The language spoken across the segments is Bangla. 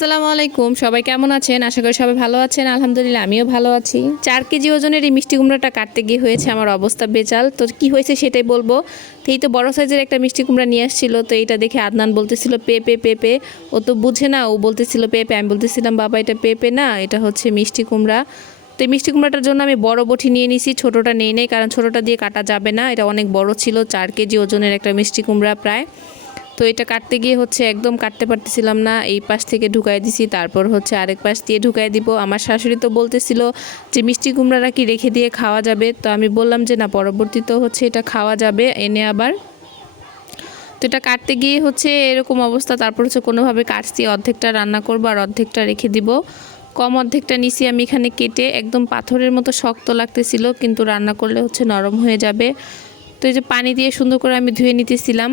আসসালামু আলাইকুম। সবাই কেমন আছেন? আশা করি সবাই ভালো আছেন। আলহামদুলিল্লাহ, আমিও ভালো আছি। চার কেজি ওজনের এই মিষ্টি কুমড়াটা কাটতে গিয়ে হয়েছে আমার অবস্থা বেচাল তো কি হয়েছে সেটাই বলব। তো এই তো বড় সাইজের একটা মিষ্টি কুমড়া নিয়ে আসছিল। তো এটা দেখে আদনান বলতেছিল পেঁপে পেঁপে ও তো বুঝে না, ও বলতেছিল পেঁপে আমি বলতেছিলাম, বাবা, এটা পেঁপে না, এটা হচ্ছে মিষ্টি কুমড়া। তো এই মিষ্টি কুমড়াটার জন্য আমি বড় বটি নিয়ে নিছি, ছোটোটা নেই নেই, কারণ ছোটোটা দিয়ে কাটা যাবে না। এটা অনেক বড় ছিল, চার কেজি ওজনের একটা মিষ্টি কুমড়া প্রায়। তো এটা কাটতে গিয়ে হচ্ছে একদম কাটতে পারতেছিলাম না। এই পাশ থেকে ঢুকাই দিছি, তারপর হচ্ছে আরেক পাশ দিয়ে ঢুকাই দিব। আমার শাশুড়ি তো বলতেছিল যে, মিষ্টি কুমড়ারা কি রেখে দিয়ে খাওয়া যাবে। তো আমি বললাম যে, না, পরবর্তীতে হচ্ছে এটা খাওয়া যাবে, এনে আবার। তো এটা কাটতে গিয়ে হচ্ছে এরকম অবস্থা। তারপর হচ্ছে কোনোভাবে কাটছি, অর্ধেকটা রান্না করব আর অর্ধেকটা রেখে দিব। কম অর্ধেকটা নিছি আমি এখানে কেটে, একদম পাথরের মতো শক্ত লাগতেছিল, কিন্তু রান্না করলে হচ্ছে নরম হয়ে যাবে। তো এই যে পানি দিয়ে সুন্দর করে আমি ধুয়ে নিতেছিলাম।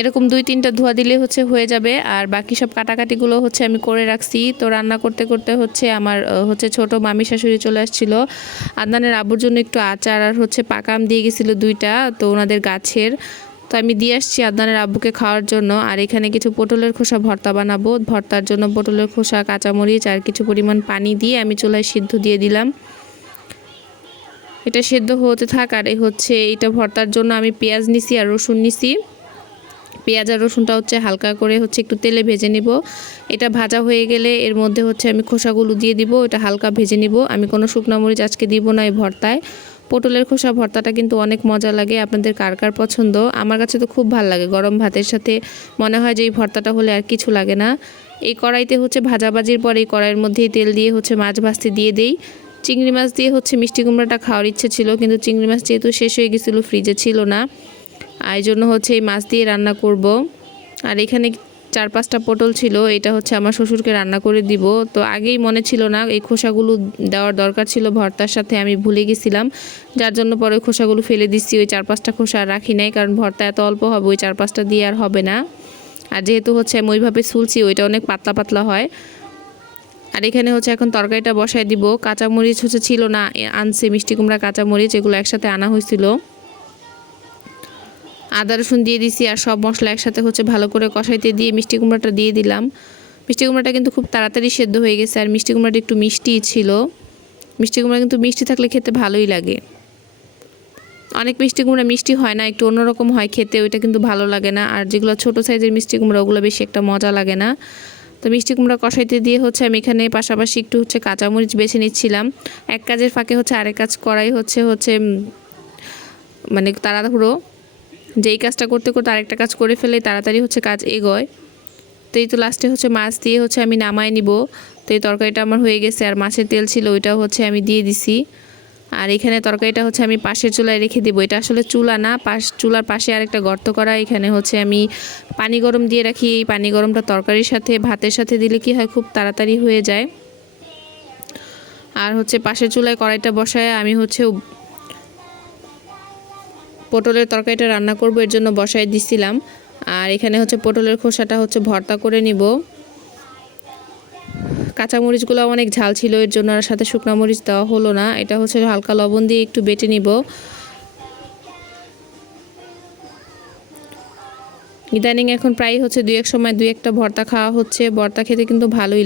এরকম দুই তিনটা ধোয়া দিলে হচ্ছে হয়ে যাবে, আর বাকি সব কাটাকাটিগুলো হচ্ছে আমি করে রাখছি। তো রান্না করতে করতে হচ্ছে আমার হচ্ছে ছোট মামি শাশুড়ি চলে আসছিল। আদনানের আবুর জন্য একটু আচার আর হচ্ছে পাকাম দিয়ে গেছিল দুইটা, তো ওনাদের গাছের। তো আমি দিয়ে আসছি আদনানের আব্বুকে খাওয়ার জন্য, আর এখানে কিছু পটলের খোসা ভর্তা বানাবো। ভর্তার জন্য পটলের খোসা, কাঁচামরিচ আর কিছু পরিমাণ পানি দিয়ে আমি চুলায় সিদ্ধ দিয়ে দিলাম। এটা সেদ্ধ হতে থাক, আর এই হচ্ছে এটা ভর্তার জন্য আমি পেঁয়াজ নিছি আর রসুন নিছি। পেঁয়াজ আর রসুনটা হচ্ছে হালকা করে হচ্ছে একটু তেলে ভেজে নিব। এটা ভাজা হয়ে গেলে এর মধ্যে হচ্ছে আমি খোসাগুলো দিয়ে দিব, এটা হালকা ভেজে নিব। আমি কোনো শুকনো মরিচ আজকে দিব না এই ভর্তায়। পটলের খোসা ভর্তাটা কিন্তু অনেক মজা লাগে, আপনাদের কার কার পছন্দ? আমার কাছে তো খুব ভালো লাগে গরম ভাতের সাথে। মনে হয় যে এই ভর্তাটা হলে আর কিছু লাগে না। এই কড়াইতে হচ্ছে ভাজাভাজির পর এই কড়াইয়ের মধ্যেই তেল দিয়ে হচ্ছে মাছ ভাজতে দিয়ে দেই। চিংড়ি মাছ দিয়ে হচ্ছে মিষ্টি কুমড়াটা খাওয়ার ইচ্ছে ছিল, কিন্তু চিংড়ি মাছ যেহেতু শেষ হয়ে গেছিল ফ্রিজে ছিল না। আর এই জন্য হচ্ছে এই মাছ দিয়ে রান্না করব। আর এখানে চার পাঁচটা পটল ছিল, এটা হচ্ছে আমার শ্বশুরকে রান্না করে দিব। তো আগেই মনে ছিল না, এই খোসাগুলো দেওয়ার দরকার ছিল, ভর্তার সাথে আমি ভুলে গেছিলাম। যার জন্য পরে খোসাগুলো ফেলে দিচ্ছি, ওই চার পাঁচটা খোসা রাখি নাই, কারণ ভর্তা এত অল্প হবে, ওই চার পাঁচটা দিয়ে আর হবে না। আর যেহেতু হচ্ছে আমি ওইভাবে সুলছি, ওইটা অনেক পাতলা পাতলা হয়। আর এখানে হচ্ছে এখন তরকারিটা বসায় দিব। কাঁচামরিচ হচ্ছে ছিল না আনছে মিষ্টি কুমড়া, কাঁচামরিচ, এগুলো একসাথে আনা হয়েছিল। আদা, রসুন দিয়ে দিছি আর সব মশলা একসাথে হচ্ছে ভালো করে কষাইতে দিয়ে মিষ্টি কুমড়াটা দিয়ে দিলাম। মিষ্টি কুমড়াটা কিন্তু খুব তাড়াতাড়ি সেদ্ধ হয়ে গেছে আর মিষ্টি কুমড়াটা একটু মিষ্টি ছিল। মিষ্টি কুমড়া কিন্তু মিষ্টি থাকলে খেতে ভালোই লাগে। অনেক মিষ্টি কুমড়া মিষ্টি হয় না, একটু অন্যরকম হয় খেতে, ওইটা কিন্তু ভালো লাগে না। আর যেগুলো ছোট সাইজের মিষ্টি কুমড়া, ওগুলো বেশি একটা মজা লাগে না। তো মিষ্টি কুমড়া কষাইতে দিয়ে হচ্ছে আমি এখানে পাশাপাশি একটু হচ্ছে কাঁচামরিচ বেছে নিচ্ছিলাম। এক কাজের ফাঁকে হচ্ছে আরেক কাজ করাই হচ্ছে হচ্ছে মানে তাড়াহুড়ো। যেই কাজটা করতে করতে আরেকটা কাজ করে ফেলে, তাড়াতাড়ি হচ্ছে কাজ এগোয়। তো এই তো লাস্টে হচ্ছে মাছ দিয়ে হচ্ছে আমি নামায় নিব। তো এই তরকারিটা আমার হয়ে গেছে, আর মাছের তেল ছিল, ওইটাও হচ্ছে আমি দিয়ে দিছি। আর এখানে তরকারিটা হচ্ছে আমি পাশের চুলায় রেখে দেবো। এটা আসলে চুলা না, পাশ চুলার পাশে আরেকটা গর্ত করা। এখানে হচ্ছে আমি পানি গরম দিয়ে রাখি। এই পানি গরমটা তরকারির সাথে, ভাতের সাথে দিলে কি হয়, খুব তাড়াতাড়ি হয়ে যায়। আর হচ্ছে পাশের চুলায় কড়াইটা বসায় আমি হচ্ছে পটলের তরকারিটা রান্না করব, এর জন্য বসায় দিছিলাম। আর এখানে হচ্ছে পটলের খোসাটা হচ্ছে ভর্তা করে নিব। কাঁচামরিচগুলো অনেক ঝাল ছিল, এর জন্য আর সাথে শুকনো মরিচ দেওয়া হলো না। এটা হচ্ছে হালকা লবণ দিয়ে একটু বেটে নিব। ইদানিং এখন প্রায় হচ্ছে দুই এক সময় দুই একটা ভর্তা খাওয়া হচ্ছে, ভর্তা খেতে কিন্তু ভালোই